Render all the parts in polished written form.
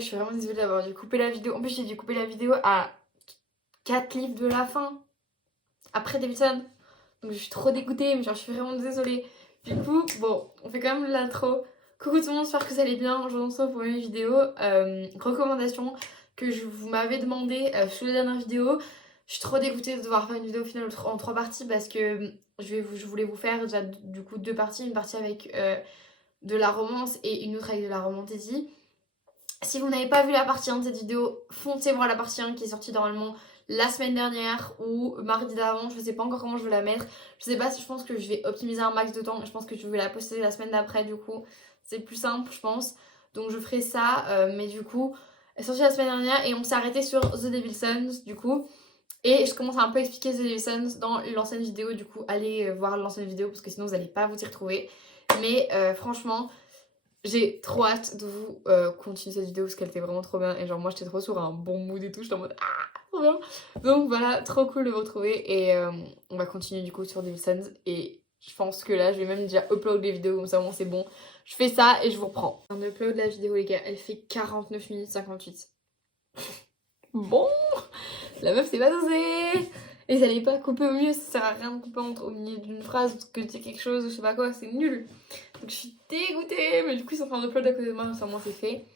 je suis vraiment désolée d'avoir dû couper la vidéo. En plus, j'ai dû couper la vidéo à 4 livres de la fin. Après Davidson. Donc je suis trop dégoûtée, mais genre je suis vraiment désolée. Du coup, bon, on fait quand même l'intro. Coucou tout le monde, j'espère que vous allez bien. Je vous retrouve pour une vidéo recommandation que vous m'avez demandé sous la dernière vidéo. Je suis trop dégoûtée de devoir faire une vidéo finale en 3 parties parce que je voulais vous faire déjà du coup 2 parties. Une partie avec de la romance et une autre avec de la romantasy. Si vous n'avez pas vu la partie 1 de cette vidéo, foncez voir la partie 1 qui est sortie normalement la semaine dernière ou mardi d'avant. Je sais pas encore comment je vais la mettre. Je sais pas si je pense que je vais optimiser un max de temps. Je pense que je vais la poster la semaine d'après du coup. C'est plus simple je pense. Donc je ferai ça. Mais du coup, elle est sortie la semaine dernière et on s'est arrêté sur The Devil Sons du coup. Et je commence à un peu expliquer The Devil Sons dans l'ancienne vidéo. Du coup, allez voir l'ancienne vidéo parce que sinon vous n'allez pas vous y retrouver. Mais franchement... J'ai trop hâte de vous continuer cette vidéo parce qu'elle était vraiment trop bien. Et genre moi j'étais trop sur un bon mood et tout. J'étais en mode trop bien. Donc voilà, trop cool de vous retrouver. Et on va continuer du coup sur Devil Sons. Et je pense que là je vais même déjà upload les vidéos comme ça bon c'est bon. Je fais ça et je vous reprends. On upload la vidéo les gars, elle fait 49 minutes 58. Bon, la meuf c'est pas dosée. Et ça allait pas couper au milieu, ça sert à rien de couper au milieu d'une phrase parce que tu dis quelque chose ou je sais pas quoi, c'est nul. Donc je suis dégoûtée, mais du coup ils sont en train d'upload à côté de moi, ça moi c'est fait.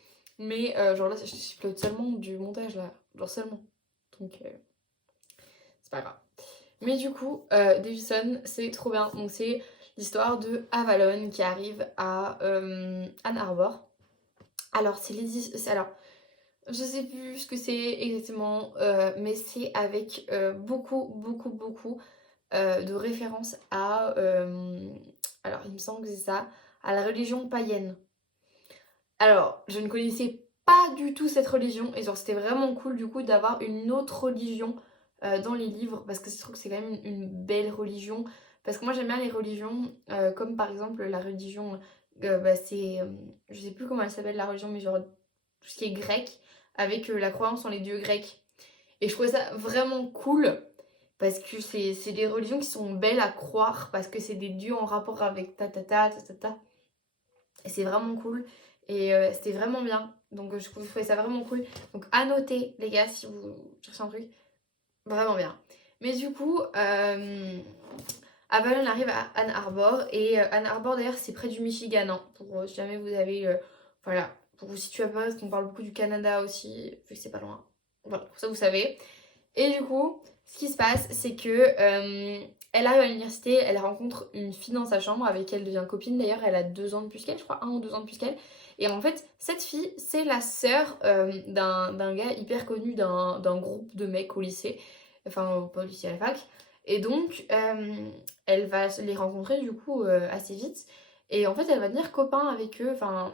Mais genre là j'upload seulement du montage là, genre seulement. Donc c'est pas grave. Mais du coup, Davison c'est trop bien. Donc c'est l'histoire de Avalon qui arrive à Ann Arbor. Alors alors je sais plus ce que c'est exactement, mais c'est avec beaucoup de références à... alors il me semble que c'est ça, à la religion païenne. Alors je ne connaissais pas du tout cette religion et genre c'était vraiment cool du coup d'avoir une autre religion dans les livres parce que je trouve que c'est quand même une belle religion. Parce que moi j'aime bien les religions comme par exemple la religion, c'est... je sais plus comment elle s'appelle la religion mais genre tout ce qui est grec avec la croyance en les dieux grecs. Et je trouvais ça vraiment cool parce que c'est des religions qui sont belles à croire parce que c'est des dieux en rapport avec ta. Et c'est vraiment cool. Et c'était vraiment bien. Donc je trouvais ça vraiment cool. Donc à noter les gars si vous cherchez un truc. Vraiment bien. Mais du coup, Avalon arrive à Ann Arbor. Et Ann Arbor d'ailleurs c'est près du Michigan. Hein, pour si jamais vous avez... voilà. Pour vous situer à peu près parce qu'on parle beaucoup du Canada aussi. Vu que c'est pas loin. Voilà, pour ça vous savez. Et du coup, ce qui se passe, c'est que elle arrive à l'université, elle rencontre une fille dans sa chambre avec qui elle devient copine. D'ailleurs, elle a 2 ans de plus qu'elle, je crois, 1 ou 2 ans de plus qu'elle. Et en fait, cette fille, c'est la sœur d'un gars hyper connu d'un groupe de mecs au lycée. Enfin, pas au lycée, à la fac. Et donc, elle va les rencontrer du coup assez vite. Et en fait, elle va devenir copain avec eux. Enfin,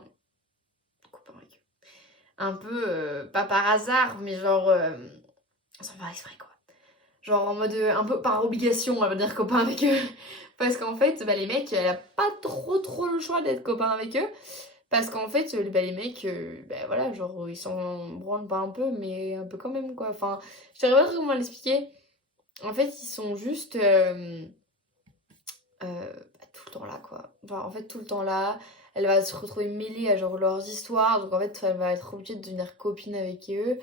copain avec eux. Un peu, pas par hasard, mais genre, sans faire exprès quoi. Genre en mode un peu par obligation, elle va dire copain avec eux. Parce qu'en fait, bah, les mecs, elle a pas trop le choix d'être copain avec eux. Parce qu'en fait, bah, les mecs, bah, voilà, genre ils s'en branlent pas un peu, mais un peu quand même quoi. Enfin, je sais pas trop comment l'expliquer. En fait, ils sont juste tout le temps là quoi. Genre en fait, tout le temps là. Elle va se retrouver mêlée à genre leurs histoires. Donc en fait, elle va être obligée de devenir copine avec eux.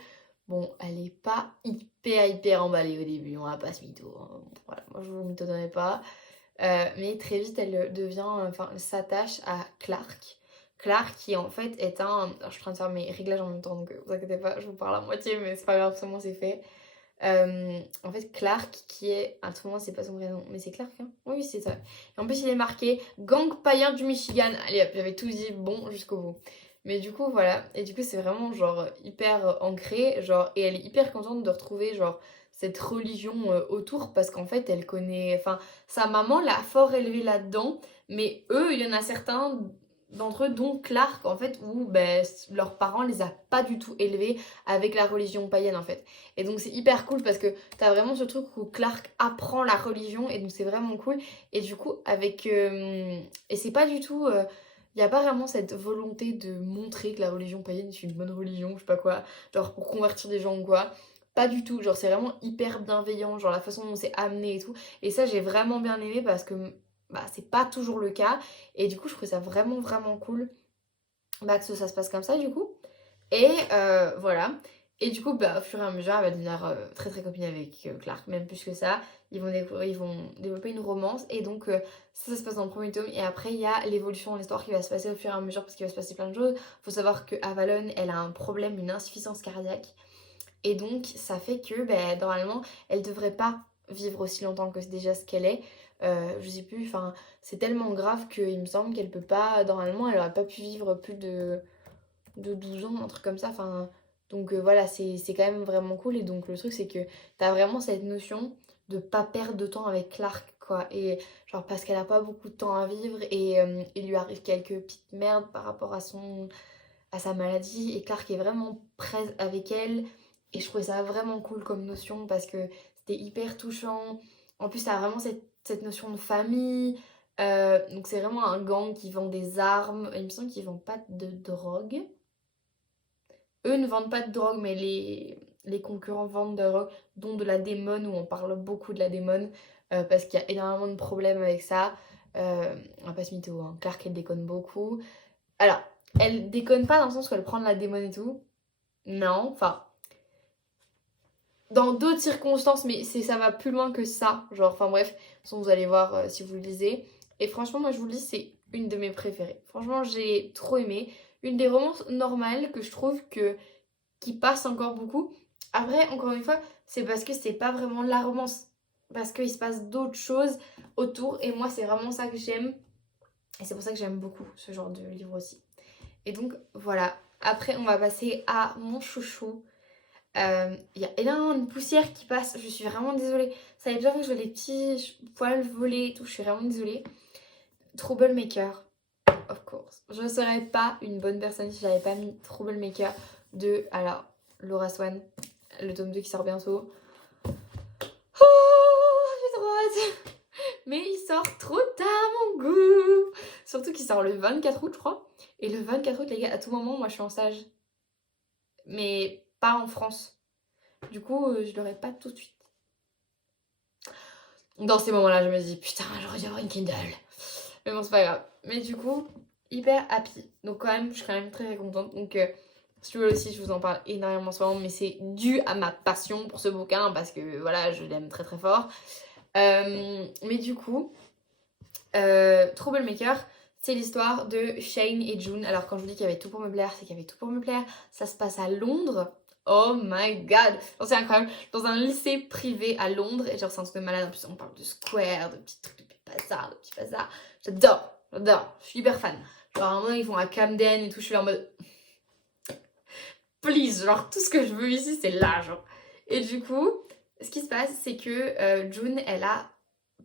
Bon, elle est pas hyper emballée au début, on va pas se mytho. Hein. Voilà, moi je vous mythonnais pas. Mais très vite, elle devient, enfin, elle s'attache à Clark. Clark qui en fait est un... Alors, je suis en train de faire mes réglages en même temps, donc vous inquiétez pas, je vous parle à moitié, mais c'est pas grave, c'est bon, c'est fait. En fait, Clark qui est... À tout moment, c'est pas son vrai nom, mais c'est Clark, hein. Oui, c'est ça. Et en plus, il est marqué Gang païen du Michigan. Allez hop, j'avais tout dit bon jusqu'au bout. Mais du coup, voilà. Et du coup, c'est vraiment genre hyper ancré. Genre, et elle est hyper contente de retrouver genre cette religion autour parce qu'en fait, elle connaît. Enfin, sa maman l'a fort élevée là-dedans. Mais eux, il y en a certains d'entre eux, dont Clark, en fait, où ben, leurs parents les a pas du tout élevés avec la religion païenne, en fait. Et donc, c'est hyper cool parce que t'as vraiment ce truc où Clark apprend la religion et donc c'est vraiment cool. Et du coup, avec. Et c'est pas du tout. Il n'y a pas vraiment cette volonté de montrer que la religion païenne est une bonne religion, je sais pas quoi, genre pour convertir des gens ou quoi. Pas du tout, genre c'est vraiment hyper bienveillant, genre la façon dont c'est amené et tout. Et ça j'ai vraiment bien aimé parce que bah, c'est pas toujours le cas. Et du coup je trouvais ça vraiment cool bah, que ça se passe comme ça du coup. Et voilà. Et du coup, bah, au fur et à mesure, elle va devenir très très copine avec Clark, même plus que ça. Ils vont développer une romance. Et donc, ça se passe dans le premier tome. Et après, il y a l'évolution de l'histoire qui va se passer au fur et à mesure parce qu'il va se passer plein de choses. Faut savoir que Avalon, elle a un problème, une insuffisance cardiaque. Et donc, ça fait que, bah, normalement, elle devrait pas vivre aussi longtemps que déjà ce qu'elle est. Je sais plus, enfin, c'est tellement grave qu'il me semble qu'elle peut pas, normalement, elle aurait pas pu vivre plus de 12 ans, un truc comme ça. Enfin, donc voilà, c'est quand même vraiment cool. Et donc le truc, c'est que t'as vraiment cette notion de pas perdre de temps avec Clark, quoi. Et genre, parce qu'elle a pas beaucoup de temps à vivre et il lui arrive quelques petites merdes par rapport à sa maladie. Et Clark est vraiment prêt avec elle. Et je trouvais ça vraiment cool comme notion parce que c'était hyper touchant. En plus, ça a vraiment cette notion de famille. Donc c'est vraiment un gang qui vend des armes. Il me semble qu'ils vendent pas de drogue. Eux ne vendent pas de drogue, mais les concurrents vendent de la drogue, dont de la démone, où on parle beaucoup de la démone, parce qu'il y a énormément de problèmes avec ça. On va pas se mytho, hein. Clark, elle déconne beaucoup. Alors, elle déconne pas dans le sens où elle prend de la démone et tout. Non, enfin, dans d'autres circonstances, mais ça va plus loin que ça. Genre, enfin bref, de toute façon, vous allez voir si vous le lisez. Et franchement, moi je vous le dis, c'est une de mes préférées. Franchement, j'ai trop aimé. Une des romances normales que je trouve qui passe encore beaucoup. Après, encore une fois, c'est parce que c'est pas vraiment de la romance. Parce qu'il se passe d'autres choses autour. Et moi, c'est vraiment ça que j'aime. Et c'est pour ça que j'aime beaucoup ce genre de livre aussi. Et donc, voilà. Après, on va passer à mon chouchou. Il y a énormément de poussière qui passe. Je suis vraiment désolée. Ça avait bien fait que je vois les petits poils voler et tout. Je suis vraiment désolée. Troublemaker, of course. Je ne serais pas une bonne personne si j'avais pas mis Troublemaker de, alors, Laura Swan, le tome 2 qui sort bientôt. Oh, j'ai trop hâte. Mais il sort trop tard, mon goût. Surtout qu'il sort le 24 août, je crois. Et le 24 août, les gars, à tout moment, moi, je suis en stage. Mais pas en France. Du coup, je l'aurai pas tout de suite. Dans ces moments-là, je me dis, putain, j'aurais dû avoir une Kindle. Mais bon, c'est pas grave. Mais du coup, hyper happy. Donc quand même, je suis quand même très très contente. Donc si tu veux aussi, je vous en parle énormément souvent. Mais c'est dû à ma passion pour ce bouquin. Parce que voilà, je l'aime très très fort. Mais du coup, Troublemaker, c'est l'histoire de Shane et June. Alors quand je vous dis qu'il y avait tout pour me plaire, c'est qu'il y avait tout pour me plaire. Ça se passe à Londres. Oh my god! C'est incroyable. Dans un lycée privé à Londres. Et genre c'est un truc de malade. En plus on parle de square, de petits trucs, de petits bazars. J'adore, j'adore. Je suis hyper fan. Genre à un moment ils vont à Camden et tout. Je suis là en mode... Please, genre tout ce que je veux ici c'est là genre. Et du coup, ce qui se passe c'est que June elle a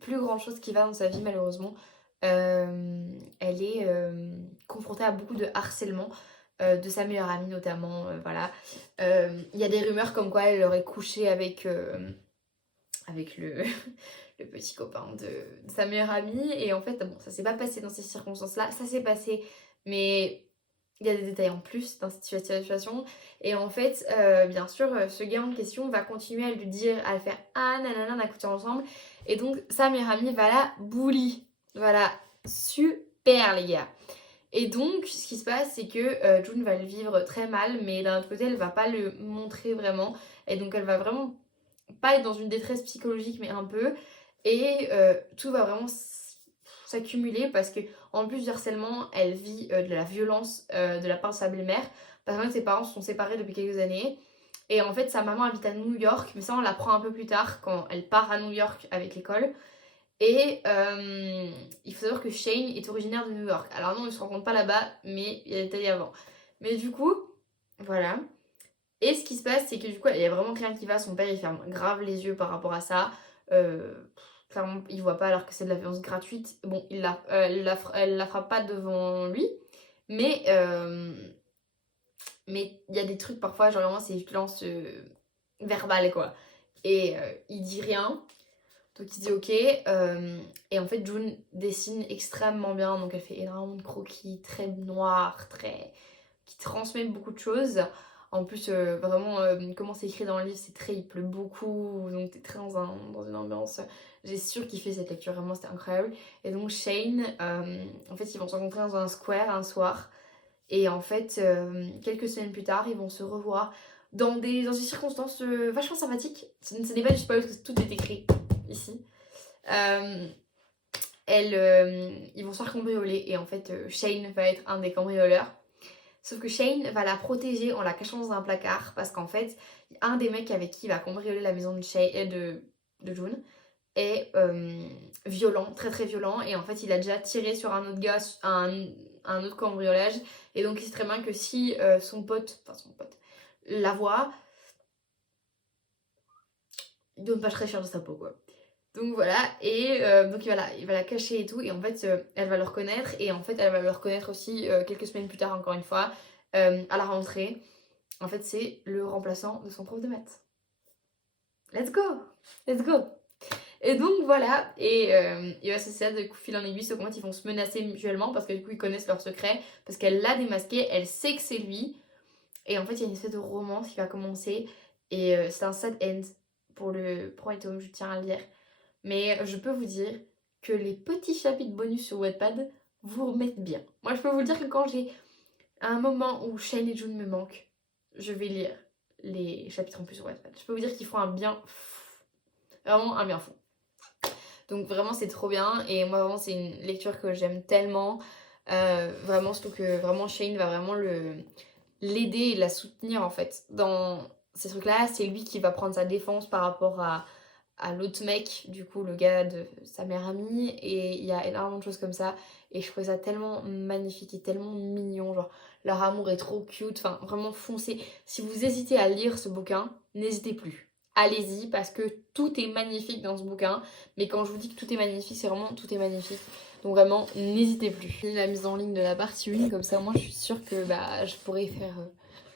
plus grand chose qui va dans sa vie malheureusement. Elle est confrontée à beaucoup de harcèlement de sa meilleure amie notamment, voilà. Il y a des rumeurs comme quoi elle aurait couché avec le petit copain de sa meilleure amie. Et en fait, bon, ça s'est pas passé dans ces circonstances-là. Ça s'est passé, mais il y a des détails en plus dans cette situation. Et en fait, bien sûr, ce gars en question va continuer à lui dire, à le faire ah nanana, on a couché ensemble. Et donc, sa meilleure amie va la bully. Voilà, super les gars. Et donc, ce qui se passe, c'est que June va le vivre très mal, mais d'un autre côté, elle va pas le montrer vraiment. Et donc, elle va vraiment pas être dans une détresse psychologique, mais un peu. Et tout va vraiment s'accumuler parce que en plus du harcèlement, elle vit de la violence de la part de sa belle-mère. Parce que ses parents se sont séparés depuis quelques années. Et en fait, sa maman habite à New York, mais ça, on l'apprend un peu plus tard quand elle part à New York avec l'école. Et il faut savoir que Shane est originaire de New York. Alors non, ils se rencontrent pas là-bas, mais il y a des détails avant. Mais du coup, voilà. Et ce qui se passe, c'est que du coup, il y a vraiment rien qui va. Son père, il ferme grave les yeux par rapport à ça. Euh, Clairement, il voit pas alors que c'est de la violence gratuite. Bon, elle la frappe pas devant lui. Mais mais il y a des trucs parfois, genre vraiment, c'est violence verbale, quoi. Et il dit rien. Donc il dit ok. Et en fait, June dessine extrêmement bien. Donc elle fait énormément de croquis, très noirs, très... qui transmet beaucoup de choses. En plus, vraiment, comment c'est écrit dans le livre, c'est très... Il pleut beaucoup, donc t'es très dans une ambiance... J'ai surkiffé cette lecture, vraiment, c'était incroyable. Et donc Shane, en fait, ils vont se rencontrer dans un square un soir. Et en fait, quelques semaines plus tard, ils vont se revoir dans des circonstances vachement sympathiques. Ce n'est pas du spoil parce que tout est écrit ici. Ils vont se faire cambrioler et en fait Shane va être un des cambrioleurs. Sauf que Shane va la protéger en la cachant dans un placard parce qu'en fait, un des mecs avec qui il va cambrioler la maison de June est violent, très très violent, et en fait il a déjà tiré sur un autre gars, un autre cambriolage, et donc il sait très bien que si son pote la voit, il donne pas très cher de sa peau quoi. Donc voilà, et donc il va la cacher et tout, et en fait elle va le reconnaître, et en fait elle va le reconnaître aussi quelques semaines plus tard encore une fois, à la rentrée. En fait c'est le remplaçant de son prof de maths. Let's go! Let's go! Et donc voilà, et c'est ça, du coup, fil en aiguille, ils vont se menacer mutuellement parce que du coup ils connaissent leur secret, parce qu'elle l'a démasqué, elle sait que c'est lui, et en fait il y a une espèce de romance qui va commencer, et c'est un sad end pour le premier tome, je tiens à le dire, mais je peux vous dire que les petits chapitres bonus sur Wattpad vous remettent bien. Moi je peux vous dire que quand j'ai un moment où Shane et June me manquent, je vais lire les chapitres en plus sur Wattpad. Je peux vous dire qu'ils font un bien fou, vraiment un bien fou. Donc vraiment c'est trop bien, et moi vraiment c'est une lecture que j'aime tellement, vraiment, surtout que vraiment Shane va vraiment l'aider et la soutenir en fait dans ces trucs là. C'est lui qui va prendre sa défense par rapport à l'autre mec, du coup le gars de sa meilleure amie, et il y a énormément de choses comme ça, et je trouvais ça tellement magnifique et tellement mignon, genre leur amour est trop cute, enfin vraiment foncez. Si vous hésitez à lire ce bouquin, n'hésitez plus. Allez-y parce que tout est magnifique dans ce bouquin, mais quand je vous dis que tout est magnifique, c'est vraiment tout est magnifique. Donc vraiment, n'hésitez plus. La mise en ligne de la partie 1, comme ça moi je suis sûre que je pourrais faire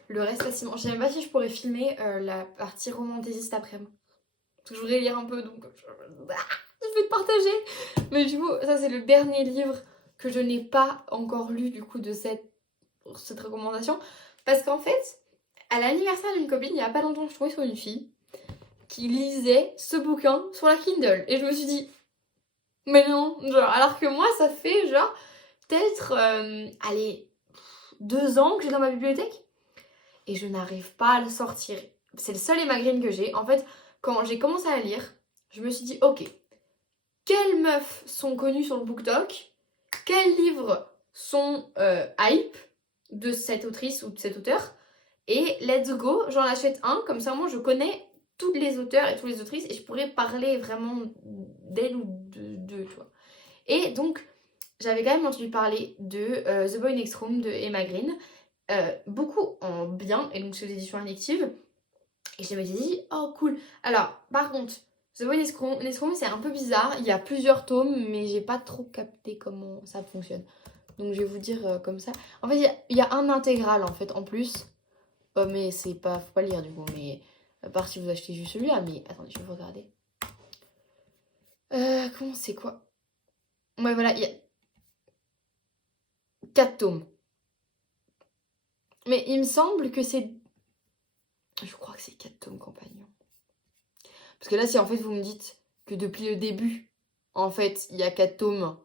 le reste facilement. Je sais même pas si je pourrais filmer la partie romantisiste après-midi. Parce que je voudrais lire un peu, donc je vais te partager. Mais du coup, ça c'est le dernier livre que je n'ai pas encore lu du coup de cette recommandation. Parce qu'en fait, à l'anniversaire d'une copine, il y a pas longtemps, je trouvais sur une fille qui lisait ce bouquin sur la Kindle. Et je me suis dit, mais non, genre, alors que moi, ça fait genre peut-être, allez, 2 ans que j'ai dans ma bibliothèque. Et je n'arrive pas à le sortir. C'est le seul Emma que j'ai. En fait, quand j'ai commencé à lire, je me suis dit, ok, quelles meufs sont connues sur le BookTok? Quels livres sont hype de cette autrice ou de cet auteur? Et let's go, j'en achète un, comme ça moi je connais tous les auteurs et toutes les autrices, et je pourrais parler vraiment d'elle ou d'eux, tu vois. Et donc, j'avais quand même entendu parler de The Boy Next Room de Emma Green, beaucoup en bien, et donc c'est aux éditions Addictive, et je me suis dit, oh cool. Alors, par contre, The Boy Next Room, c'est un peu bizarre, il y a plusieurs tomes, mais j'ai pas trop capté comment ça fonctionne. Donc je vais vous dire comme ça. En fait, il y a un intégral en fait en plus. Mais c'est pas, faut pas le lire du coup, mais à part si vous achetez juste celui-là, mais attendez, je vais vous regarder. Comment c'est quoi? Ouais, voilà, il y a 4 tomes. Mais il me semble que c'est... Je crois que c'est 4 tomes compagnon. Parce que là, si en fait vous me dites que depuis le début, en fait, il y a 4 tomes,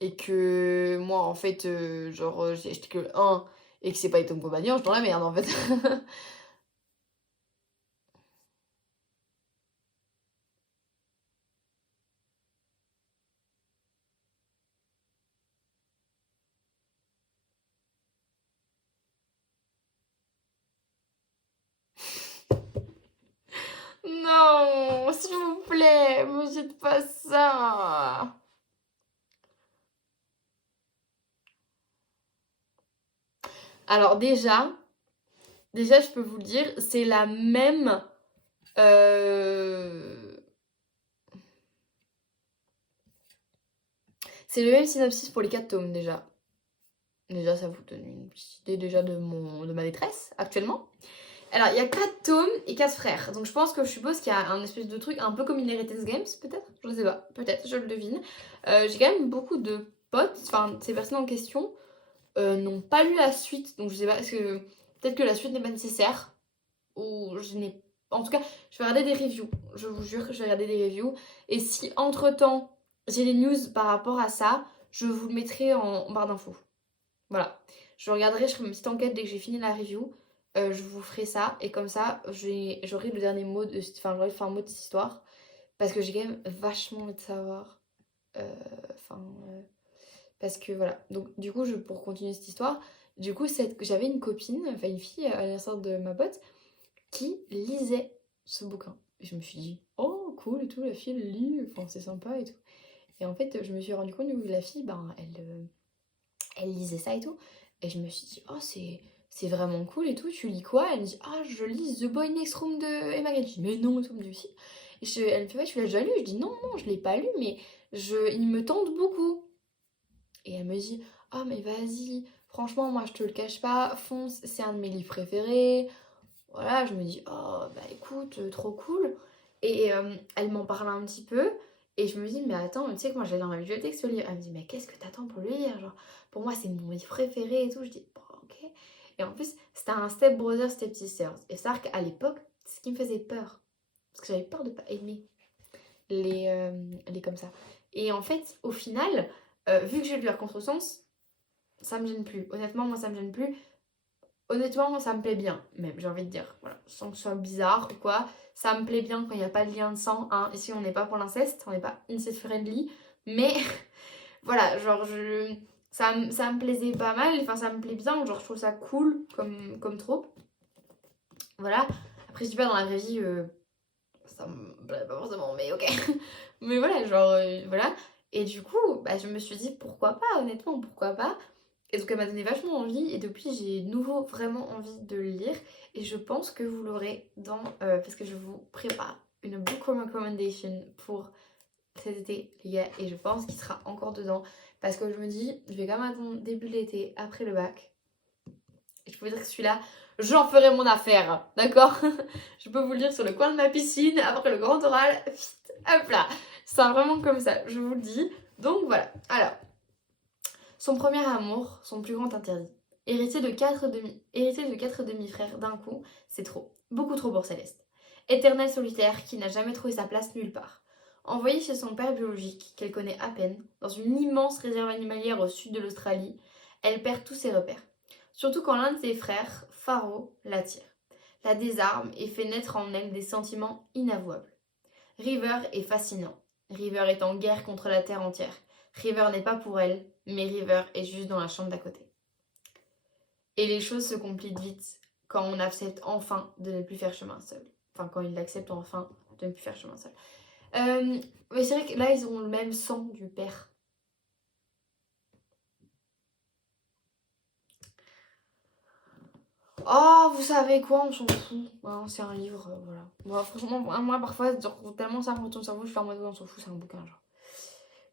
et que moi, en fait, j'ai acheté que le 1, et que c'est pas les tomes compagnons, je suis dans la merde, en fait. Non, s'il vous plaît, me dites pas ça. Alors déjà je peux vous le dire, c'est la même... C'est le même synopsis pour les 4 tomes déjà. Déjà ça vous donne une petite idée déjà de ma détresse actuellement. Alors il y a 4 tomes et 4 frères. Donc je suppose qu'il y a un espèce de truc un peu comme Inheritance Games peut-être. Je ne sais pas, peut-être, je le devine. J'ai quand même beaucoup de potes, enfin ces personnes en question n'ont pas lu la suite. Donc je sais pas, est-ce que peut-être que la suite n'est pas nécessaire. Ou je n'ai... En tout cas, je vais regarder des reviews. Je vous jure que je vais regarder des reviews. Et si entre-temps, j'ai des news par rapport à ça, je vous le mettrai en barre d'infos. Voilà. Je regarderai, je ferai une petite enquête dès que j'ai fini la review. Je vous ferai ça et comme ça j'aurai le dernier mot de... Enfin j'aurai le fin mot de cette histoire. Parce que j'ai quand même vachement envie de savoir. Enfin... parce que voilà. Donc du coup, pour continuer cette histoire, du coup j'avais une copine, enfin une fille à l'instar de ma pote, qui lisait ce bouquin. Et je me suis dit, oh cool et tout, la fille elle lit, enfin c'est sympa et tout. Et en fait, je me suis rendu compte que la fille, ben, elle lisait ça et tout. Et je me suis dit, oh c'est vraiment cool et tout, tu lis quoi? Elle me dit, ah je lis The Boy Next Room de Emma Green. Je dis, mais non, et tout, elle me dit, si. Et elle me fait, ouais, tu l'as déjà lu? Je dis, non, non, je l'ai pas lu, mais il me tente beaucoup. Et elle me dit, ah mais vas-y, franchement, moi je te le cache pas, fonce, c'est un de mes livres préférés. Voilà, je me dis, oh bah écoute, trop cool. Et elle m'en parle un petit peu. Et je me dis, mais attends, tu sais que moi j'allais dans la bibliothèque ce livre. Elle me dit, mais qu'est-ce que t'attends pour le lire? Genre, pour moi c'est mon livre préféré et tout. Je dis, bon, ok. Et en plus, c'était un Step Brother, Step Sisters. Et c'est-à-dire qu'à l'époque, c'est ce qui me faisait peur. Parce que j'avais peur de pas aimer les comme ça. Et en fait, au final, vu que j'ai lu à contresens, ça me gêne plus. Honnêtement, moi ça me gêne plus. Honnêtement, ça me plaît bien, même, j'ai envie de dire. Voilà, sans que ce soit bizarre ou quoi. Ça me plaît bien quand il n'y a pas de lien de sang. Hein. Ici, on n'est pas pour l'inceste, on n'est pas incest friendly. Mais voilà, genre, ça me plaisait pas mal. Enfin, ça me plaît bien. Genre, je trouve ça cool comme trope. Voilà. Après, je dis pas dans la vraie vie, ça me plaît pas forcément, mais ok. Mais voilà, genre, voilà. Et du coup, bah, je me suis dit, pourquoi pas, honnêtement, pourquoi pas. Et donc elle m'a donné vachement envie et depuis j'ai de nouveau vraiment envie de le lire et je pense que vous l'aurez dans... parce que je vous prépare une book recommendation pour cet été les gars et je pense qu'il sera encore dedans parce que je me dis je vais quand même attendre début de l'été après le bac et je peux vous dire que celui-là j'en ferai mon affaire, d'accord. Je peux vous le dire sur le coin de ma piscine après le grand oral, hop là, c'est vraiment comme ça, je vous le dis. Donc voilà, alors... Son premier amour, son plus grand interdit. Héritier de quatre demi-frères d'un coup, c'est trop. Beaucoup trop pour Céleste. Éternel solitaire qui n'a jamais trouvé sa place nulle part. Envoyée chez son père biologique, qu'elle connaît à peine, dans une immense réserve animalière au sud de l'Australie, elle perd tous ses repères. Surtout quand l'un de ses frères, Pharaoh, l'attire, la désarme et fait naître en elle des sentiments inavouables. River est fascinant. River est en guerre contre la terre entière. River n'est pas pour elle, mais River est juste dans la chambre d'à côté. Et les choses se compliquent vite quand on accepte enfin de ne plus faire chemin seul. Enfin, quand il accepte enfin de ne plus faire chemin seul. Mais c'est vrai que là, ils ont le même sang du père. Oh, vous savez quoi, on s'en fout. Hein, c'est un livre, voilà. Bon, franchement, moi, parfois, genre, tellement ça me retourne le cerveau, je fais en mode, on s'en fout, c'est un bouquin, genre.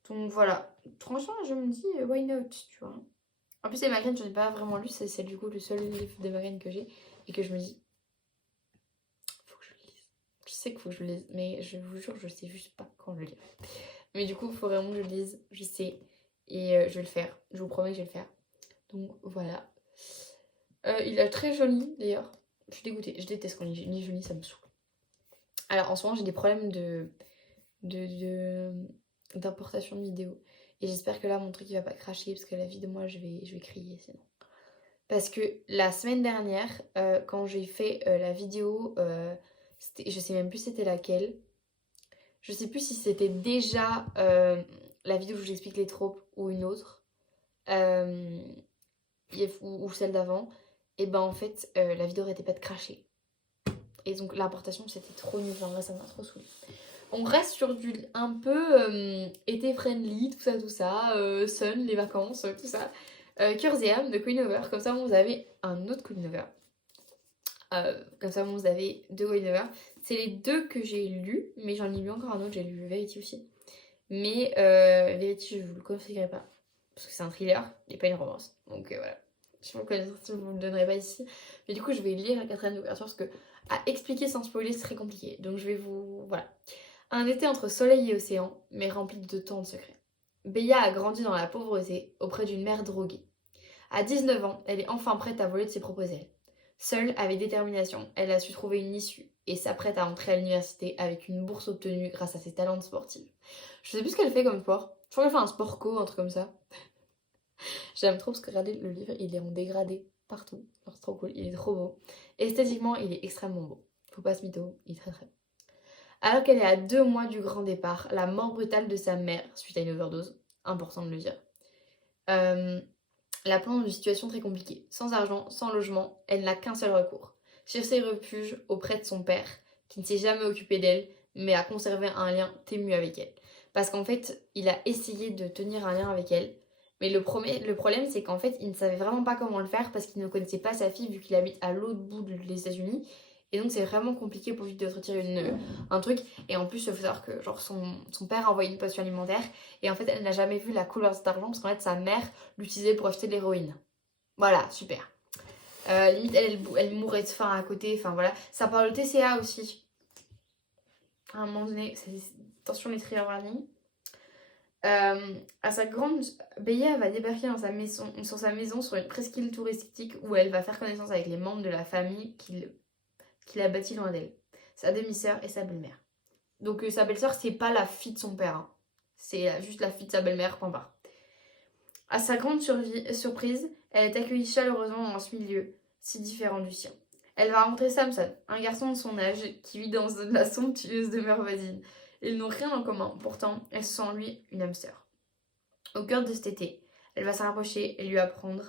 Donc voilà. Franchement, je me dis, why not, tu vois. En plus, Emma Green, j'en ai pas vraiment lu, c'est du coup le seul livre d'Emma Green que j'ai. Et que je me dis, faut que je le lise. Je sais qu'il faut que je le lise, mais je vous jure, je sais juste pas quand le lire. Mais du coup, il faut vraiment que je le lise, je sais. Et je vais le faire. Je vous promets que je vais le faire. Donc voilà. Il est très joli d'ailleurs. Je suis dégoûtée. Je déteste quand il est joli, ça me saoule. Alors en ce moment, j'ai des problèmes d'importation de vidéos. Et j'espère que là, mon truc il va pas cracher parce que la vie de moi, je vais crier sinon. Parce que la semaine dernière, quand j'ai fait la vidéo, je sais même plus c'était laquelle. Je sais plus si c'était déjà la vidéo où j'explique les tropes ou une autre. Ou celle d'avant. Et ben en fait, la vidéo arrêtait pas de cracher. Et donc l'importation c'était trop nul. En vrai, ça m'a trop saoulée. On reste sur du un peu été friendly, tout ça. Sun, les vacances, tout ça. Cœurs et âmes de Queen Over. Comme ça, vous avez un autre Queen Over. Comme ça, vous avez deux Queen Over. C'est les deux que j'ai lus, mais j'en ai lu encore un autre. J'ai lu Verity aussi. Mais Verity, je vous le conseillerais pas. Parce que c'est un thriller et pas une romance. Donc voilà. Je vous le donnerai pas ici. Mais du coup, je vais lire la quatrième ouverture parce que à expliquer sans spoiler, c'est très compliqué. Donc je vais vous... Voilà. Un été entre soleil et océan, mais rempli de tant de secrets. Beya a grandi dans la pauvreté, auprès d'une mère droguée. À 19 ans, elle est enfin prête à voler de ses propres ailes. Seule, avec détermination, elle a su trouver une issue et s'apprête à entrer à l'université avec une bourse obtenue grâce à ses talents sportifs. Je sais plus ce qu'elle fait comme sport. Je crois qu'elle fait un sport co, un truc comme ça. J'aime trop parce que regardez, le livre, il est en dégradé partout. Alors, c'est trop cool, il est trop beau. Esthétiquement, il est extrêmement beau. Faut pas se mytho, il est très très beau. Alors qu'elle est à 2 mois du grand départ, la mort brutale de sa mère suite à une overdose, important de le dire, la plonge dans une situation très compliquée. Sans argent, sans logement, elle n'a qu'un seul recours. Chercher refuge auprès de son père, qui ne s'est jamais occupé d'elle, mais a conservé un lien ténu avec elle. Parce qu'en fait, il a essayé de tenir un lien avec elle, mais le problème, c'est qu'en fait, il ne savait vraiment pas comment le faire parce qu'il ne connaissait pas sa fille vu qu'il habite à l'autre bout des États-Unis. Et donc, c'est vraiment compliqué pour lui de se retirer un truc. Et en plus, il faut savoir que genre, son père a envoyé une potion alimentaire. Et en fait, elle n'a jamais vu la couleur de cet argent parce qu'en fait, sa mère l'utilisait pour acheter de l'héroïne. Voilà, super. Limite, elle mourrait de faim à côté. Enfin, voilà. Ça parle de TCA aussi. À un moment donné, c'est attention les triggers warnings. À sa grande, Beya va débarquer sur sa maison sur une presqu'île touristique où elle va faire connaissance avec les membres de la famille qu'il a bâti loin d'elle. Sa demi-sœur et sa belle-mère. Donc sa belle-sœur, c'est pas la fille de son père. Hein. C'est juste la fille de sa belle-mère, point barre. À sa grande surprise, elle est accueillie chaleureusement dans ce milieu, si différent du sien. Elle va rencontrer Samson, un garçon de son âge qui vit dans la somptueuse demeure voisine. Ils n'ont rien en commun, pourtant, elle sent en lui une âme sœur. Au cœur de cet été, elle va se rapprocher et lui apprendre...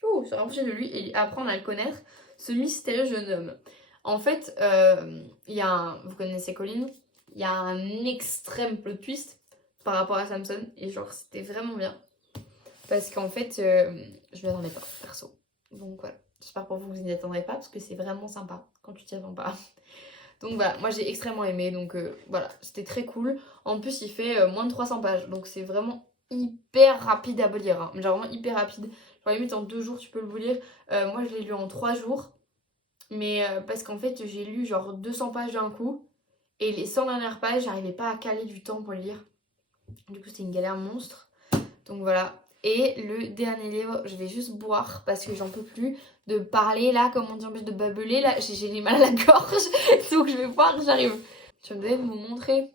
se rapprocher de lui et lui apprendre à le connaître, ce mystérieux jeune homme. En fait, il y a un... Vous connaissez Colin? Il y a un extrême plot twist par rapport à Samson. Et genre, c'était vraiment bien. Parce qu'en fait, je m'y attendais pas, perso. Donc voilà. J'espère pour vous que vous n'y attendrez pas, parce que c'est vraiment sympa quand tu t'y attends pas. Donc voilà, moi j'ai extrêmement aimé, donc voilà, c'était très cool. En plus, il fait moins de 300 pages, donc c'est vraiment hyper rapide à lire. Hein. Genre vraiment hyper rapide. Genre limite en 2 jours, tu peux le lire. Moi, je l'ai lu en 3 jours. Mais parce qu'en fait, j'ai lu genre 200 pages d'un coup. Et les 100 dernières pages, j'arrivais pas à caler du temps pour le lire. Du coup, c'était une galère monstre. Donc voilà. Et le dernier livre, je vais juste boire parce que j'en peux plus de parler là, comme on dit en plus de babeler là. J'ai du mal à la gorge. Donc je vais boire, j'arrive. Je vais vous montrer.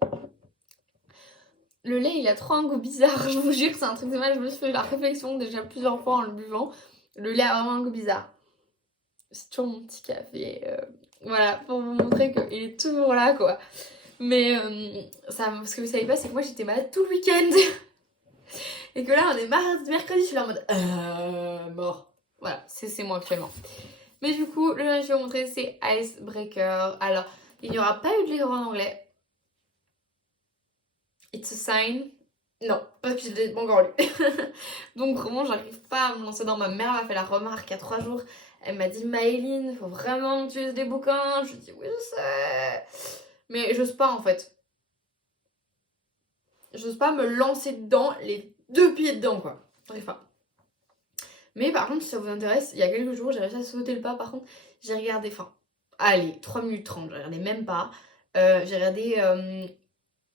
Le lait, il a trop un goût bizarre. Je vous jure que c'est un truc de mal. Je me suis fait la réflexion déjà plusieurs fois en le buvant. Le lait a vraiment un goût bizarre. C'est toujours mon petit café. Voilà, pour vous montrer qu'il est toujours là, quoi. Mais ce que vous savez pas, c'est que moi j'étais malade tout le week-end. Et que là, on est mercredi, je suis là en mode mort. Voilà, c'est moi actuellement. Mais du coup, le dernier que je vais vous montrer, c'est Icebreaker. Alors, il n'y aura pas eu de livre en anglais. It's a sign. Non, parce que je l'ai pas encore lu. Donc vraiment, j'arrive pas à me lancer dans. Ma mère m'a fait la remarque il y a 3 jours. Elle m'a dit, Maëline, faut vraiment que tu lises des bouquins. Je lui dis, oui, je sais. Mais j'ose pas en fait. J'ose pas me lancer dedans, les 2 pieds dedans quoi. J'arrive pas. Mais par contre, si ça vous intéresse, il y a quelques jours, j'ai réussi à sauter le pas. Par contre, j'ai regardé, allez, 3 minutes 30, j'ai regardé même pas. J'ai regardé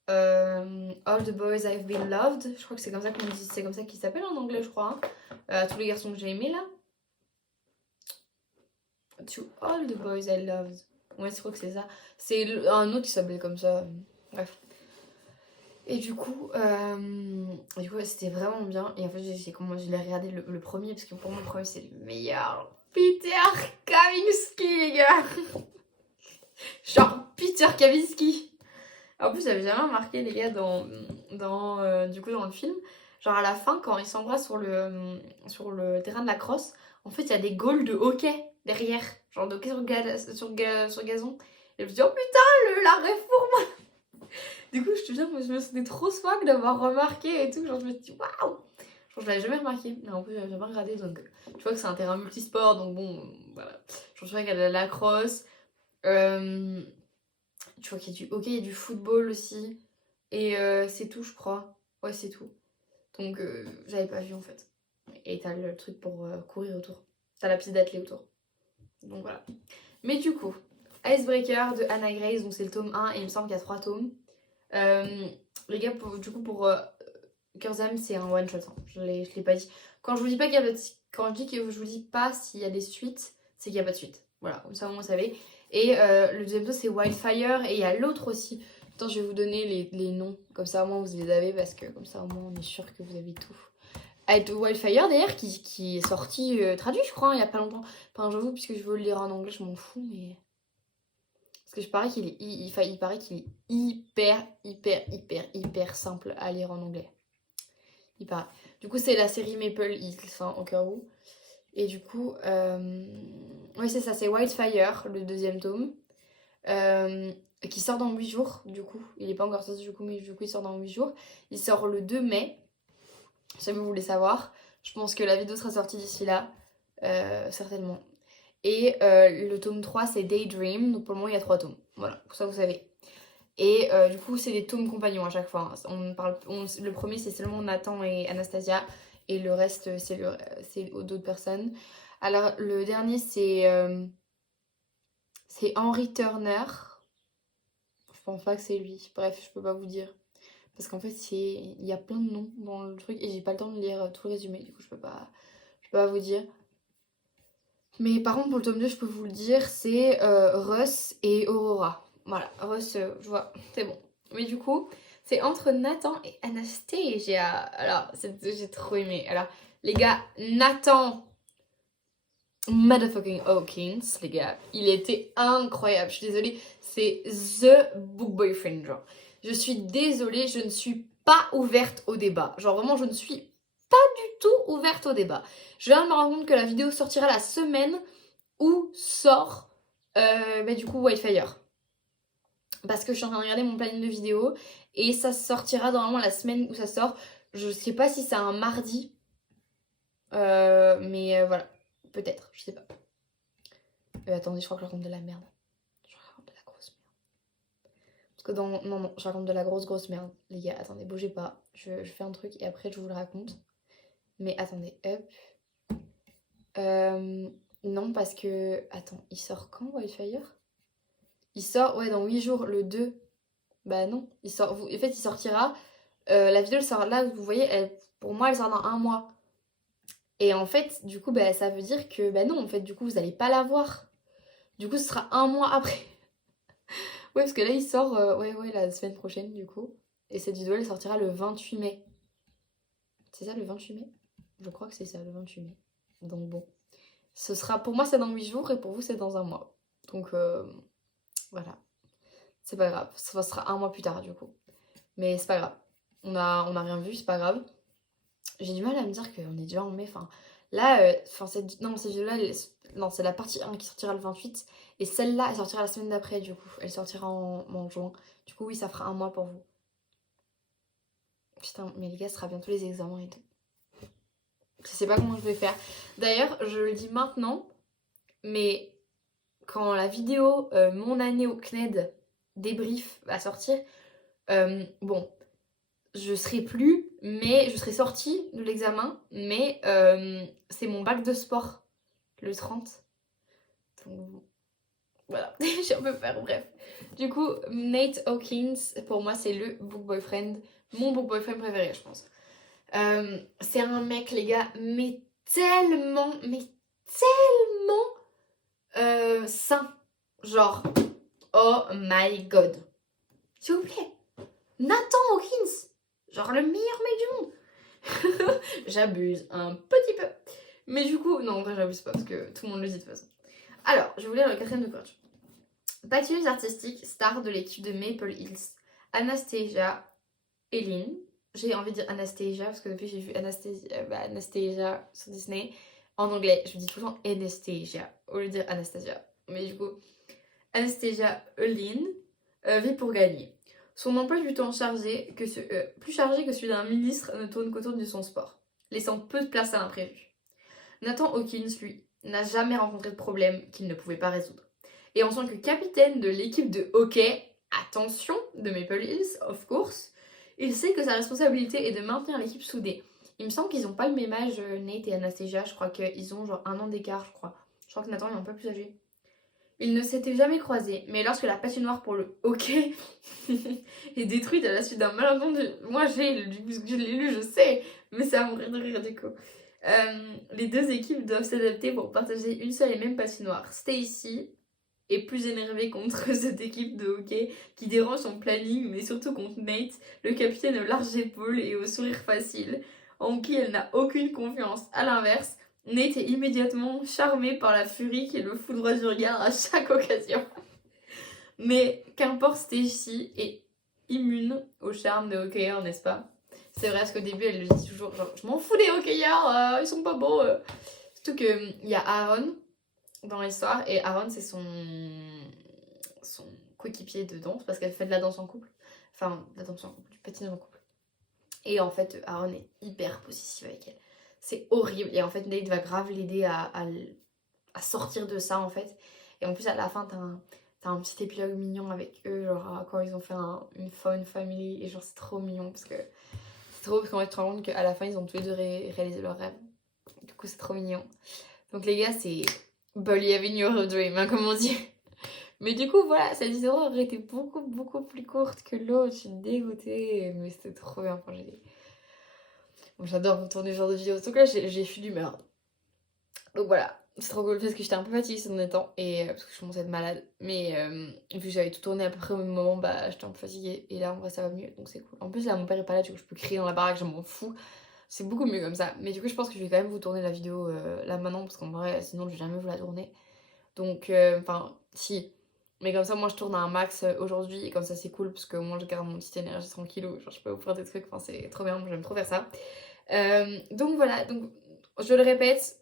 All the Boys I've Been Loved. Je crois que c'est comme ça qu'on dit, c'est comme ça qu'il s'appelle en anglais, je crois. Tous les garçons que j'ai aimés là. To All the Boys I Loved. Ouais, je crois que c'est ça. C'est un autre qui s'appelait comme ça. Bref. Et du coup, c'était vraiment bien. Et en fait, je l'ai regardé le premier, parce que pour moi, le premier, c'est le meilleur. Peter Kavinsky, les gars. Genre, Peter Kavinsky. En plus, j'avais jamais remarqué, les gars, dans le film. Genre, à la fin, quand ils s'embrassent sur le terrain de la crosse, en fait, il y a des goals de hockey derrière. Genre, de hockey sur gazon. Et je me dis, oh putain, la réforme. Du coup, je te jure, je me sentais trop swag d'avoir remarqué et tout. Genre, je me suis dit, waouh! Genre, je l'avais jamais remarqué. Mais en plus, j'avais jamais regardé. Donc, tu vois que c'est un terrain multisport. Donc, bon, voilà. Genre, je vois qu'il y a de la lacrosse. Tu vois qu'il y a du hockey, il y a du football aussi. Et c'est tout, je crois. Ouais, c'est tout. Donc, j'avais pas vu en fait. Et t'as le truc pour courir autour. T'as la piste d'athlée autour. Donc, voilà. Mais du coup, Icebreaker de Anna Grace. Donc, c'est le tome 1. Et il me semble qu'il y a 3 tomes. Les gars, pour Curzam, c'est un one shot. Hein. Je l'ai pas dit. Quand je vous dis pas qu'il y a quand je dis que je vous dis pas s'il y a des suites, c'est qu'il y a pas de suite. Voilà, comme ça au moins vous savez. Et le deuxième tome c'est Wildfire et il y a l'autre aussi. Attends, je vais vous donner les noms. Comme ça au moins vous les avez parce que comme ça au moins on est sûr que vous avez tout. Avec Wildfire d'ailleurs, qui est sorti traduit, je crois, il y a pas longtemps. Enfin, j'avoue, puisque je veux le lire en anglais, je m'en fous, mais. Parce que je parais qu'il est, il paraît qu'il est hyper simple à lire en anglais. Il paraît. Du coup, c'est la série Maple Hills, hein, au cas où. Et du coup, oui, c'est ça, c'est Wildfire, le deuxième tome. Qui sort dans 8 jours, du coup. Il est pas encore sorti, du coup, mais du coup, il sort dans 8 jours. Il sort le 2 mai. Si jamais vous voulez savoir. Je pense que la vidéo sera sortie d'ici là. Certainement. Et le tome 3, c'est Daydream. Donc pour le moment, il y a 3 tomes. Voilà, pour ça, vous savez. Et du coup, c'est des tomes compagnons à chaque fois, hein. Le premier, c'est seulement Nathan et Anastasia. Et le reste, c'est d'autres personnes. Alors, le dernier, c'est Henry Turner. Je pense pas que c'est lui. Bref, je peux pas vous dire. Parce qu'en fait, il y a plein de noms dans le truc et j'ai pas le temps de lire tout le résumé. Du coup, je peux pas vous dire. Mais par contre, pour le tome 2, je peux vous le dire, c'est Russ et Aurora. Voilà, Russ, je vois, c'est bon. Mais du coup, c'est entre Nathan et Anastasia. Alors, j'ai trop aimé. Alors, les gars, Nathan motherfucking Hawkins, les gars, il était incroyable. Je suis désolée, c'est the book boyfriend, genre. Je suis désolée, je ne suis pas ouverte au débat. Genre, vraiment, je ne suis pas du tout ouverte au débat. Je viens de me rendre compte que la vidéo sortira la semaine où sort du coup Wildfire. Parce que je suis en train de regarder mon planning de vidéo et ça sortira normalement la semaine où ça sort. Je sais pas si c'est un mardi. Mais voilà. Peut-être, je sais pas. Attendez, je crois que je raconte de la merde. Je raconte de la grosse merde. Parce que non, je raconte de la grosse merde. Les gars, attendez, bougez pas. Je fais un truc et après je vous le raconte. Mais attendez, hop. Non, parce que... Attends, il sort quand, Wildfire? Il sort, ouais, dans 8 jours, le 2. Bah non, il sort... En fait, il sortira... la vidéo, elle sort là, vous voyez, pour moi, elle sort dans un mois. Et en fait, du coup, bah, ça veut dire que... Bah non, en fait, du coup, vous allez pas la voir. Du coup, ce sera un mois après. Ouais, parce que là, il sort... ouais, la semaine prochaine, du coup. Et cette vidéo, elle sortira le 28 mai. C'est ça, le 28 mai? Je crois que c'est ça, le 28 mai. Donc bon. Ce sera... Pour moi, c'est dans 8 jours et pour vous, c'est dans un mois. Donc, voilà. C'est pas grave. Ça sera un mois plus tard, du coup. Mais c'est pas grave. On a rien vu, c'est pas grave. J'ai du mal à me dire qu'on est déjà en mai. Enfin, là, cette vidéo-là, non, c'est la partie 1 qui sortira le 28. Et celle-là, elle sortira la semaine d'après, du coup. Elle sortira en juin. Du coup, oui, ça fera un mois pour vous. Putain, mais les gars, ce sera bientôt les examens et tout. Je sais pas comment je vais faire. D'ailleurs, je le dis maintenant, mais quand la vidéo Mon année au CNED débrief va sortir, bon, je serai plus, mais je serai sortie de l'examen, mais c'est mon bac de sport, le 30. Donc voilà, j'ai un peu peur, bref. Du coup, Nate Hawkins, pour moi, c'est le book boyfriend, mon book boyfriend préféré, je pense. C'est un mec, les gars, mais tellement sain. Genre, oh my god. S'il vous plaît, Nathan Hawkins, genre le meilleur mec du monde. J'abuse un petit peu. Mais du coup, non, en vrai, j'abuse pas parce que tout le monde le dit de toute façon. Alors, je vais vous lire le 4ème de couverture. Patineuse artistique, star de l'équipe de Maple Hills, Anastasia Eileen. J'ai envie de dire Anastasia parce que depuis j'ai vu Anastasia sur Disney. En anglais, je dis tout le temps Anastasia au lieu de dire Anastasia. Mais du coup, Anastasia Eileen vit pour gagner. Son emploi du temps plus chargé que celui d'un ministre ne tourne qu'autour de son sport, laissant peu de place à l'imprévu. Nathan Hawkins, lui, n'a jamais rencontré de problème qu'il ne pouvait pas résoudre. Et en tant que capitaine de l'équipe de hockey, attention, de Maple Hills, of course, il sait que sa responsabilité est de maintenir l'équipe soudée. Il me semble qu'ils n'ont pas le même âge, Nate et Anastasia, je crois qu'ils ont genre 1 an d'écart, je crois. Je crois que Nathan est un peu plus âgé. Ils ne s'étaient jamais croisés, mais lorsque la patinoire pour le hockey est détruite à la suite d'un malentendu, moi je l'ai lu, je sais, mais ça va mourir de rire du coup. Les deux équipes doivent s'adapter pour partager une seule et même patinoire. Stacy est plus énervée contre cette équipe de hockey qui dérange son planning, mais surtout contre Nate, le capitaine aux larges épaules et au sourire facile. en qui elle n'a aucune confiance. À l'inverse, Nate est immédiatement charmé par la furie qui le foudroie du regard à chaque occasion. Mais qu'importe, Stacy est immune au charme des hockeyeurs, n'est-ce pas? C'est vrai, parce qu'au début, elle le dit toujours, genre, je m'en fous des hockeyeurs, ils sont pas beaux. Surtout qu'il y a Aaron dans l'histoire, et Aaron, c'est son coéquipier de danse, parce qu'elle fait de la danse en couple. Enfin, de la danse en couple, du patinage en couple. Et en fait, Aaron est hyper possessif avec elle. C'est horrible. Et en fait, Nate va grave l'aider à sortir de ça, en fait. Et en plus, à la fin, t'as un petit épilogue mignon avec eux, genre quand ils ont fait une fun family. Et genre, c'est trop mignon, parce que c'est trop, parce qu'en fait, tu te rends compte qu'à la fin, ils ont tous les deux réalisé leur rêve. Du coup, c'est trop mignon. Donc, les gars, c'est Bully having your dream, hein, comme on dit. Mais du coup, voilà, cette vidéo aurait été beaucoup, beaucoup plus courte que l'autre. Je suis dégoûtée, mais c'était trop bien. Enfin, bon, j'adore tourner ce genre de vidéos. Donc là, j'ai fui d'humeur. Donc voilà, c'est trop cool parce que j'étais un peu fatiguée ces derniers temps et parce que je commençais à être malade. Mais vu que j'avais tout tourné à peu près au même moment, bah j'étais un peu fatiguée. Et là, en vrai, ça va mieux, donc c'est cool. En plus, là, mon père est pas là, du coup, je peux crier dans la baraque, je m'en fous. C'est beaucoup mieux comme ça. Mais du coup, je pense que je vais quand même vous tourner la vidéo là maintenant parce qu'en vrai, sinon, je vais jamais vous la tourner. Donc, enfin, si. Mais comme ça, moi, je tourne à un max aujourd'hui et comme ça, c'est cool parce que moi, je garde mon petite énergie tranquille. Genre, je peux vous faire des trucs, enfin, c'est trop bien, j'aime trop faire ça. Donc voilà, donc je le répète,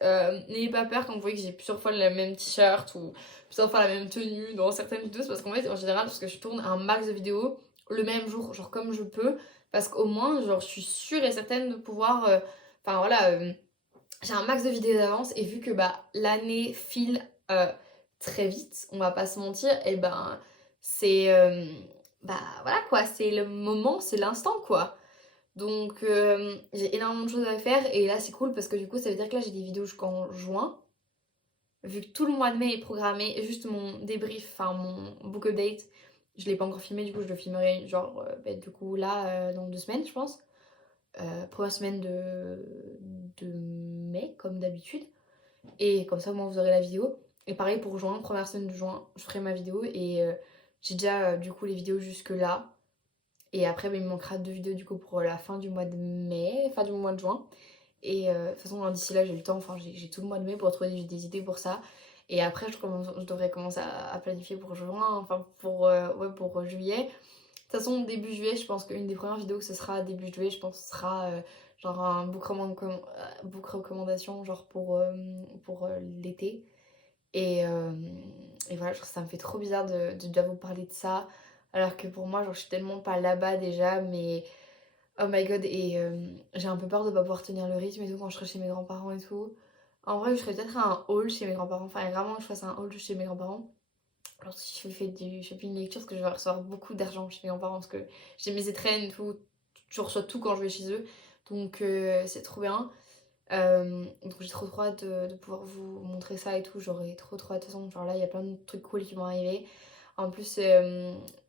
n'ayez pas peur quand vous voyez que j'ai plusieurs fois le même t-shirt ou plusieurs fois la même tenue dans certaines vidéos, c'est parce qu'en fait, en général, parce que je tourne un max de vidéos le même jour, genre comme je peux, parce qu'au moins, genre, je suis sûre et certaine de pouvoir, enfin voilà, j'ai un max de vidéos d'avance et vu que bah l'année file très vite, on va pas se mentir, et ben c'est, bah voilà quoi, c'est le moment, c'est l'instant quoi. Donc j'ai énormément de choses à faire et là c'est cool parce que du coup ça veut dire que là j'ai des vidéos jusqu'en juin. Vu que tout le mois de mai est programmé, juste mon débrief, enfin mon book update, je l'ai pas encore filmé, du coup je le filmerai genre bah, du coup là dans 2 semaines je pense. Première semaine de mai comme d'habitude. Et comme ça au moins vous aurez la vidéo. Et pareil pour juin, première semaine de juin, je ferai ma vidéo et j'ai déjà du coup les vidéos jusque là. Et après, bah, il me manquera 2 vidéos du coup pour la fin du mois de mai, fin du mois de juin. Et de toute façon, d'ici là, j'ai le temps, enfin, j'ai tout le mois de mai pour trouver des idées pour ça. Et après, je devrais commencer à planifier pour juin, enfin, ouais, pour juillet. De toute façon, début juillet, je pense qu'une des premières vidéos que ce sera début juillet, je pense que ce sera genre un book recommandation, genre pour l'été. Et, euh, et voilà, je trouve que ça me fait trop bizarre de déjà vous parler de ça. Alors que pour moi, genre, je suis tellement pas là-bas déjà, mais oh my god, et j'ai un peu peur de pas pouvoir tenir le rythme et tout quand je serai chez mes grands-parents et tout. En vrai, je ferais peut-être un haul chez mes grands-parents, enfin vraiment, je fasse un haul chez mes grands-parents. Alors si je fais une lecture, parce que je vais recevoir beaucoup d'argent chez mes grands-parents, parce que j'ai mes étrennes et tout, je reçois tout quand je vais chez eux, donc c'est trop bien. Donc j'ai trop hâte de pouvoir vous montrer ça et tout, j'aurais trop hâte. De toute façon, genre là, il y a plein de trucs cool qui vont arriver. En plus,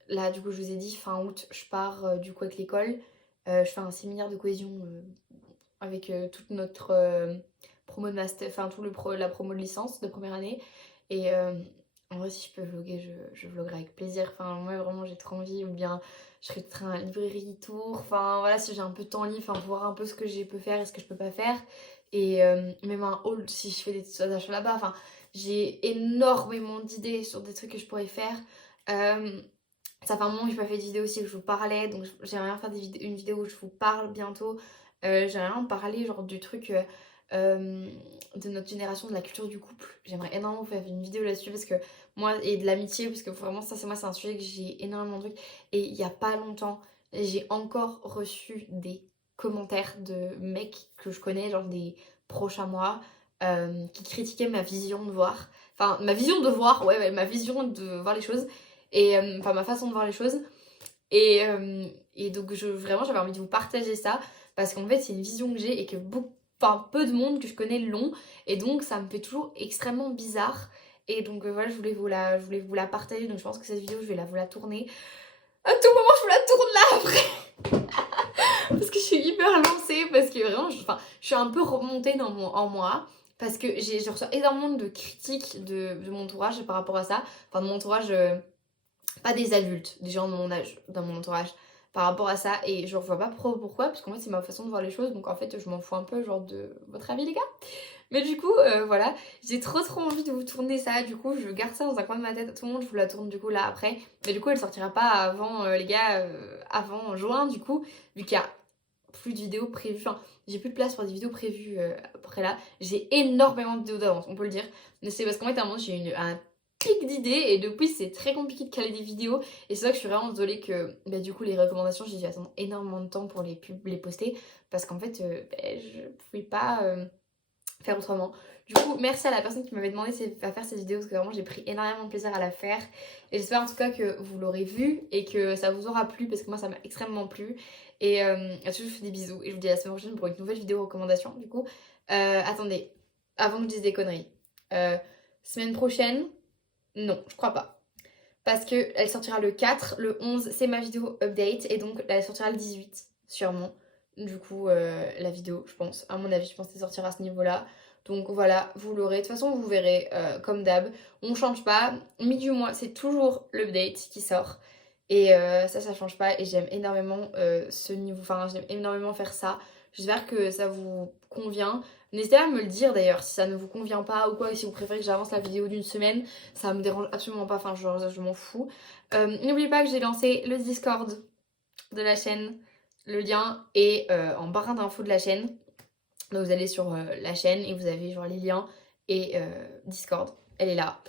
là, du coup, je vous ai dit, fin août, je pars du coup avec l'école. Je fais un séminaire de cohésion avec toute notre promo de master, enfin la promo de licence de première année. Et en vrai, si je peux vlogger, je vloggerai avec plaisir. Enfin, moi, vraiment, j'ai trop envie. Ou bien, je serai peut-être à la librairie tour. Enfin, voilà, si j'ai un peu de temps libre, enfin, voir un peu ce que je peux faire et ce que je peux pas faire. Et même un haul, si je fais des achats là-bas. Enfin, j'ai énormément d'idées sur des trucs que je pourrais faire. Ça fait un moment que j'ai pas fait de vidéo aussi où je vous parlais, donc j'aimerais bien faire une vidéo où je vous parle bientôt. J'aimerais bien parler genre du truc de notre génération, de la culture du couple. J'aimerais énormément faire une vidéo là-dessus parce que moi, et de l'amitié, parce que vraiment ça c'est un sujet que j'ai énormément de trucs. Et il y a pas longtemps, j'ai encore reçu des commentaires de mecs que je connais, genre des proches à moi, qui critiquaient ma vision de voir. Enfin, ma vision de voir, ouais, ma vision de voir les choses. Et enfin ma façon de voir les choses. Et donc vraiment j'avais envie de vous partager ça parce qu'en fait c'est une vision que j'ai et que peu de monde que je connais l'ont et donc ça me fait toujours extrêmement bizarre. Et donc voilà, je voulais vous la partager, donc je pense que cette vidéo je vais vous la tourner. À tout moment je vous la tourne là après parce que je suis hyper lancée, parce que vraiment je suis un peu remontée en moi. Parce que je reçois énormément de critiques de mon entourage par rapport à ça. Enfin de mon entourage, pas des adultes, des gens de mon âge, dans mon entourage, par rapport à ça et je vois pas pourquoi parce qu'en fait c'est ma façon de voir les choses donc en fait je m'en fous un peu genre de votre avis les gars. Mais du coup voilà, j'ai trop envie de vous tourner ça, du coup je garde ça dans un coin de ma tête, tout le monde je vous la tourne du coup là après, mais du coup elle sortira pas avant les gars, avant juin du coup, vu qu'il y a plus de vidéos prévues, enfin j'ai plus de place pour des vidéos prévues après là, j'ai énormément de vidéos d'avance, on peut le dire, mais c'est parce qu'en fait à un moment j'ai eu un pic d'idées et depuis c'est très compliqué de caler des vidéos et c'est vrai que je suis vraiment désolée que bah, du coup les recommandations j'ai dû attendre énormément de temps pour les poster parce qu'en fait je pouvais pas faire autrement. Du coup, merci à la personne qui m'avait demandé à faire cette vidéo parce que vraiment j'ai pris énormément de plaisir à la faire. Et j'espère en tout cas que vous l'aurez vue et que ça vous aura plu parce que moi ça m'a extrêmement plu. Et là-dessus, je vous fais des bisous et je vous dis à la semaine prochaine pour une nouvelle vidéo recommandation. Du coup, attendez, avant que je dise des conneries. Semaine prochaine, non, je crois pas. Parce qu'elle sortira le 4, le 11, c'est ma vidéo update et donc elle sortira le 18, sûrement. Du coup, la vidéo, je pense, à mon avis, je pense qu'elle sortira à ce niveau-là. Donc voilà, vous l'aurez. De toute façon, vous verrez, comme d'hab, on change pas. Milieu du mois, c'est toujours l'update qui sort. Et ça change pas. Et j'aime énormément ce niveau, enfin, j'aime énormément faire ça. J'espère que ça vous convient. N'hésitez pas à me le dire d'ailleurs si ça ne vous convient pas ou quoi, si vous préférez que j'avance la vidéo d'une semaine, ça me dérange absolument pas, enfin genre je m'en fous. N'oubliez pas que j'ai lancé le Discord de la chaîne, le lien est en barre d'infos de la chaîne. Donc vous allez sur la chaîne et vous avez genre les liens et Discord, elle est là.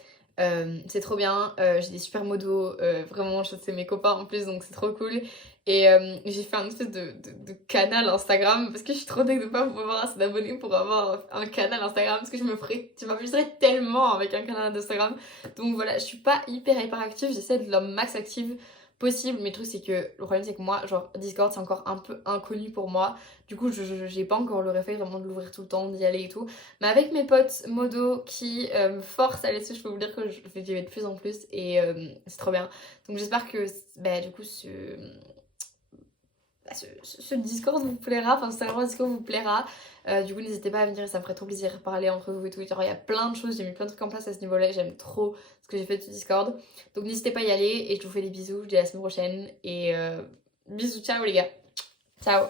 C'est trop bien, j'ai des super modos, vraiment c'est mes copains en plus donc c'est trop cool. Et j'ai fait un espèce de canal Instagram parce que je suis trop dingue de pas pouvoir avoir assez d'abonnés pour avoir un canal Instagram parce que je m'amuserais tellement avec un canal d'Instagram. Donc voilà, je suis pas hyper active, j'essaie de la max active possible, mais le truc c'est que le problème c'est que moi genre Discord c'est encore un peu inconnu pour moi, du coup j'ai pas encore le réflexe vraiment de l'ouvrir tout le temps, d'y aller et tout, mais avec mes potes modo qui me forcent à laisser, je peux vous dire que j'y vais de plus en plus et c'est trop bien. Donc j'espère que bah, du coup ce Discord vous plaira, enfin ce Discord vous plaira. Du coup n'hésitez pas à venir, ça me ferait trop plaisir de parler entre vous et tout. Genre il y a plein de choses, j'ai mis plein de trucs en place à ce niveau-là, j'aime trop ce que j'ai fait de ce Discord. Donc n'hésitez pas à y aller et je vous fais des bisous, je vous dis à la semaine prochaine et bisous, ciao les gars, ciao.